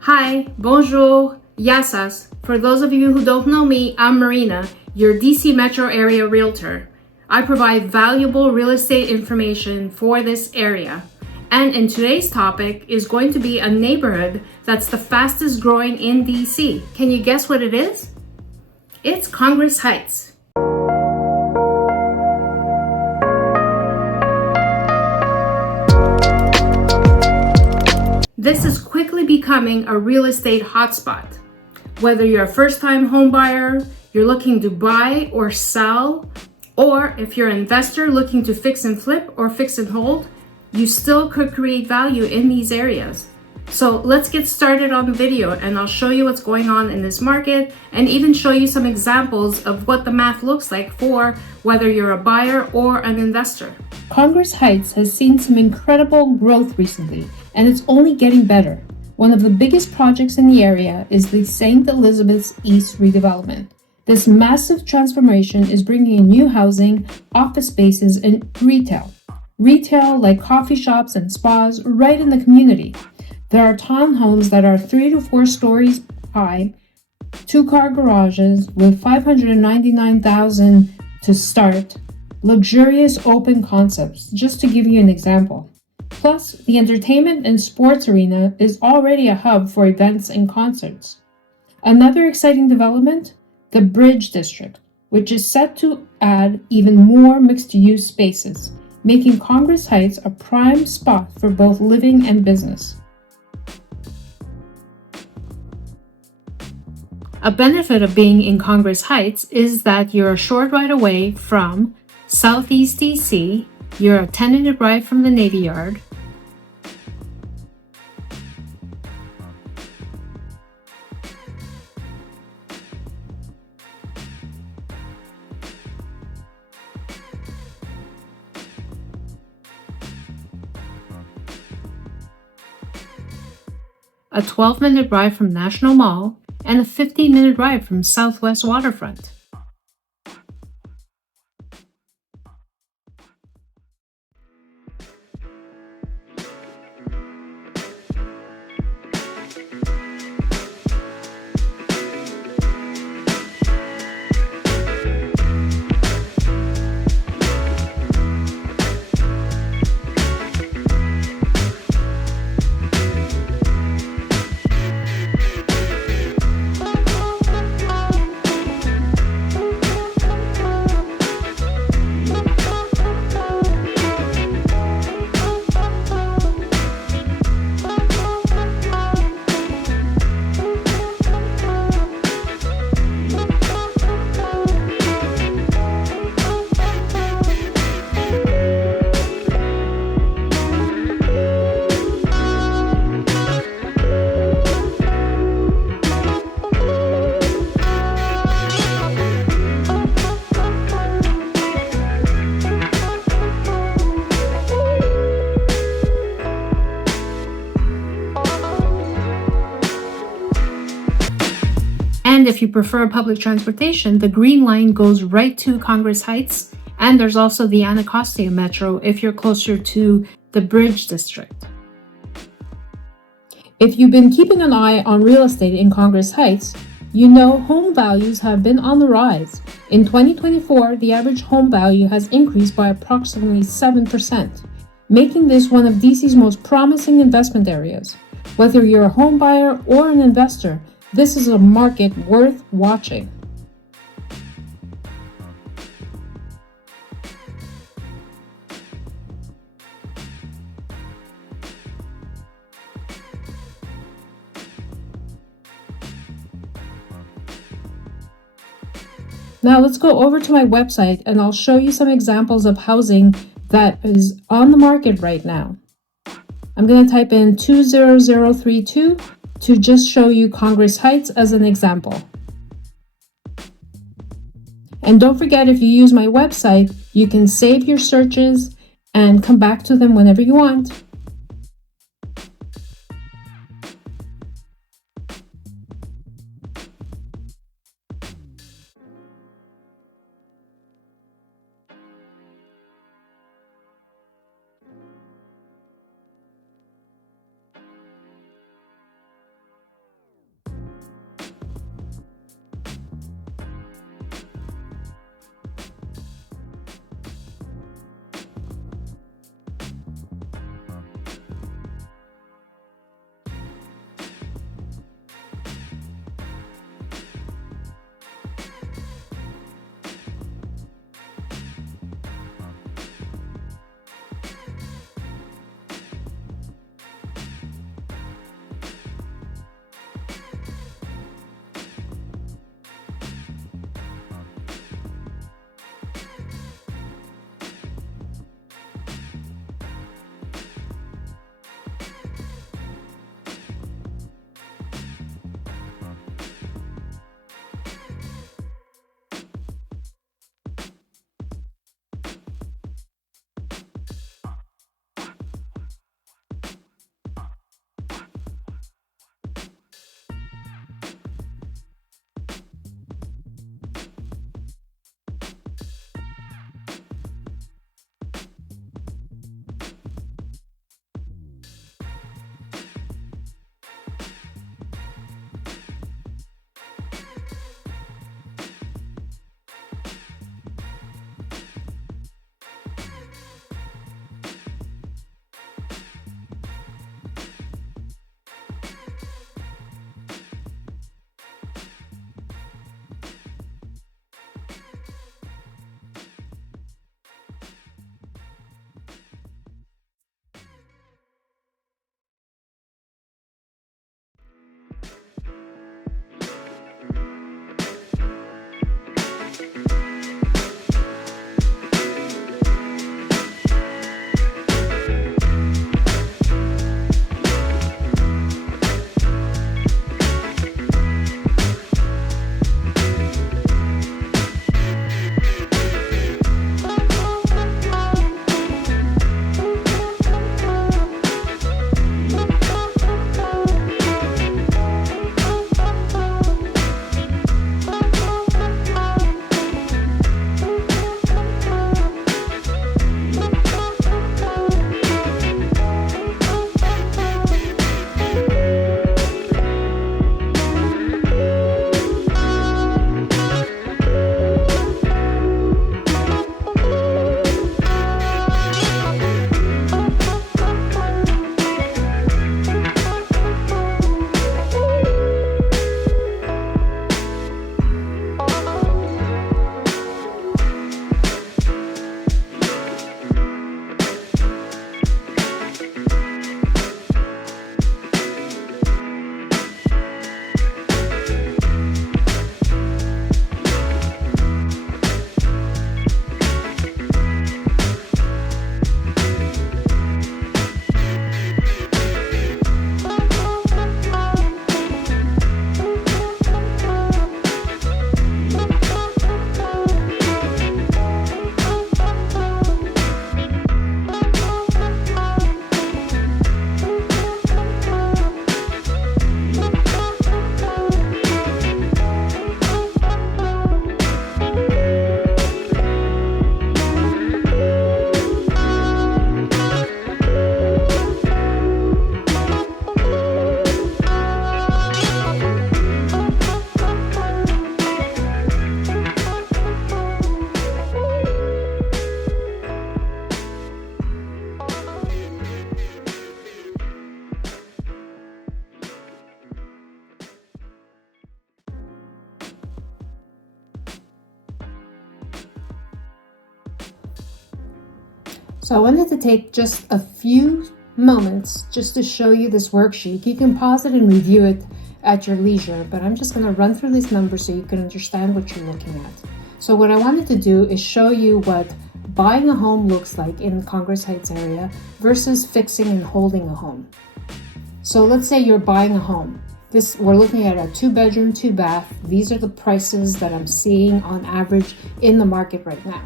Hi, bonjour, yasas. For those of you who don't know me, I'm Marina, your DC Metro area realtor. I provide valuable real estate information for this area. And in today's topic is going to be a neighborhood that's the fastest growing in DC. Can you guess what it is? It's Congress Heights. This is quickly becoming a real estate hotspot. Whether you're a first-time home buyer, you're looking to buy or sell, or if you're an investor looking to fix and flip or fix and hold, you still could create value in these areas. So let's get started on the video and I'll show you what's going on in this market and even show you some examples of what the math looks like for whether you're a buyer or an investor. Congress Heights has seen some incredible growth recently, and it's only getting better. One of the biggest projects in the area is the St. Elizabeth's East redevelopment. This massive transformation is bringing in new housing, office spaces, and retail. Retail like coffee shops and spas right in the community. There are townhomes that are 3 to 4 stories high, 2-car garages with $599,000 to start, luxurious open concepts, just to give you an example. Plus, the entertainment and sports arena is already a hub for events and concerts. Another exciting development, the Bridge District, which is set to add even more mixed-use spaces, making Congress Heights a prime spot for both living and business. A benefit of being in Congress Heights is that you're a short ride away from Southeast DC, you're a 10-minute ride from the Navy Yard, a 12-minute ride from National Mall, and a 15-minute ride from Southwest Waterfront. And if you prefer public transportation, the Green Line goes right to Congress Heights, and there's also the Anacostia Metro if you're closer to the Bridge District. If you've been keeping an eye on real estate in Congress Heights, you know home values have been on the rise. In 2024, the average home value has increased by approximately 7%, making this one of DC's most promising investment areas. Whether you're a home buyer or an investor, this is a market worth watching. Now let's go over to my website and I'll show you some examples of housing that is on the market right now. I'm going to type in 20032 to just show you Congress Heights as an example. And don't forget, if you use my website, you can save your searches and come back to them whenever you want. So I wanted to take just a few moments just to show you this worksheet. You can pause it and review it at your leisure, but I'm just going to run through these numbers so you can understand what you're looking at. So what I wanted to do is show you what buying a home looks like in the Congress Heights area versus fixing and holding a home. So let's say you're buying a home. We're looking at a 2-bedroom, 2-bath. These are the prices that I'm seeing on average in the market right now.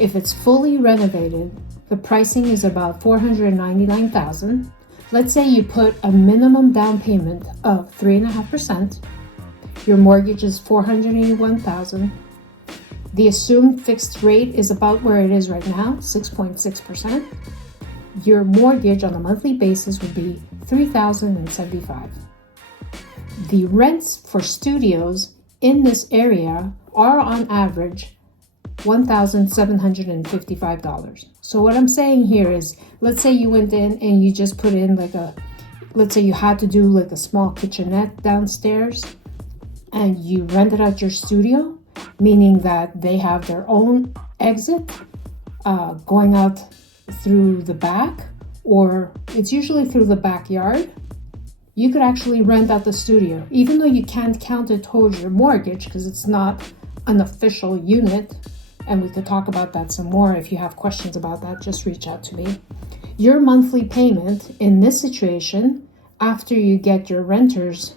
If it's fully renovated, the pricing is about $499,000. Let's say you put a minimum down payment of 3.5%. Your mortgage is $481,000. The assumed fixed rate is about where it is right now, 6.6%. Your mortgage on a monthly basis would be $3,075. The rents for studios in this area are on average $1,755. So what I'm saying here is, let's say you went in and you just put in let's say you had to do like a small kitchenette downstairs and you rented out your studio, meaning that they have their own exit going out through the back, or it's usually through the backyard. You could actually rent out the studio, even though you can't count it towards your mortgage because it's not an official unit. And we could talk about that some more. If you have questions about that, just reach out to me. Your monthly payment in this situation, after you get your renter's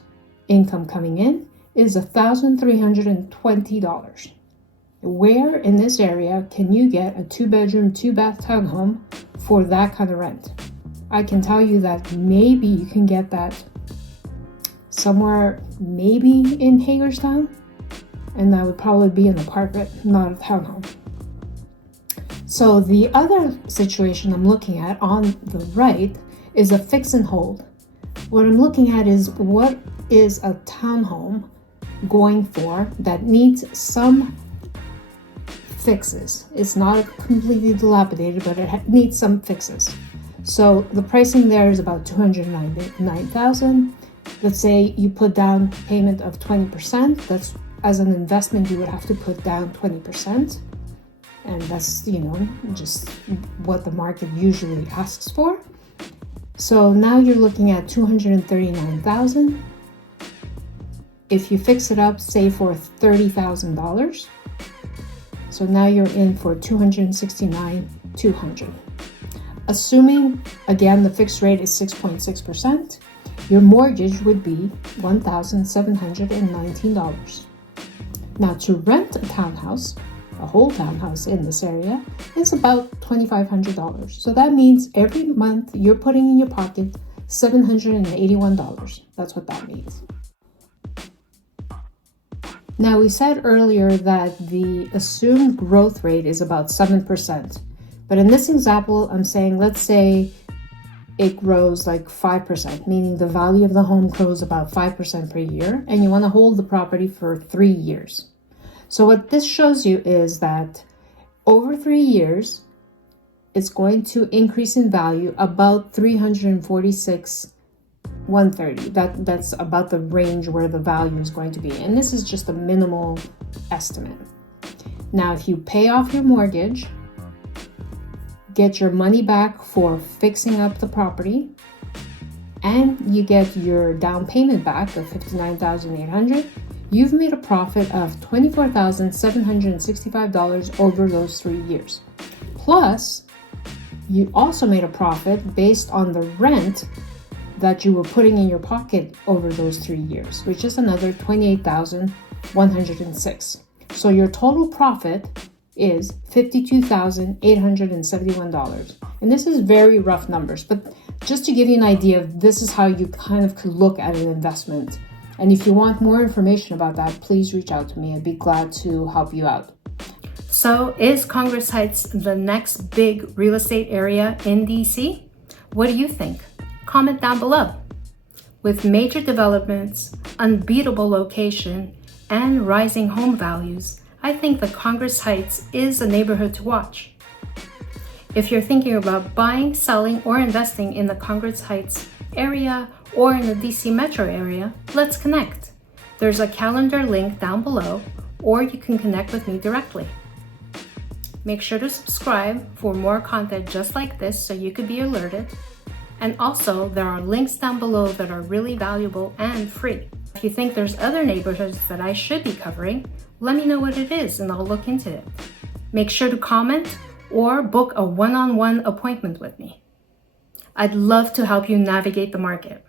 income coming in, is $1,320. Where in this area can you get a 2-bedroom, 2-bath townhome for that kind of rent? I can tell you that maybe you can get that somewhere, maybe in Hagerstown, and that would probably be an apartment, not a townhome. So the other situation I'm looking at on the right is a fix and hold. What I'm looking at is what is a townhome going for that needs some fixes. It's not completely dilapidated, but it needs some fixes. So the pricing there is about $299,000. Let's say you put down payment of 20%. That's, as an investment, you would have to put down 20%. And that's, just what the market usually asks for. So now you're looking at $239,000. If you fix it up, say for $30,000, so now you're in for $269,200. Assuming, again, the fixed rate is 6.6%, your mortgage would be $1,719. Now, to rent a townhouse, a whole townhouse in this area, is about $2,500. So that means every month you're putting in your pocket $781. That's what that means. Now, we said earlier that the assumed growth rate is about 7%. But in this example, I'm saying, let's say it grows like 5%, meaning the value of the home grows about 5% per year, and you want to hold the property for 3 years. So what this shows you is that over 3 years, it's going to increase in value about $346,130. That's about the range where the value is going to be. And this is just a minimal estimate. Now, if you pay off your mortgage, get your money back for fixing up the property, and you get your down payment back of $59,800, you've made a profit of $24,765 over those 3 years. Plus, you also made a profit based on the rent that you were putting in your pocket over those 3 years, which is another $28,106. So your total profit is $52,871. And this is very rough numbers, but just to give you an idea, this is how you kind of could look at an investment. And if you want more information about that, please reach out to me. I'd be glad to help you out. So is Congress Heights the next big real estate area in DC? What do you think? Comment down below. With major developments, unbeatable location, and rising home values, I think the Congress Heights is a neighborhood to watch. If you're thinking about buying, selling, or investing in the Congress Heights area or in the DC metro area, let's connect. There's a calendar link down below, or you can connect with me directly. Make sure to subscribe for more content just like this so you could be alerted. And also, there are links down below that are really valuable and free. If you think there's other neighborhoods that I should be covering, let me know what it is and I'll look into it. Make sure to comment or book a one-on-one appointment with me. I'd love to help you navigate the market.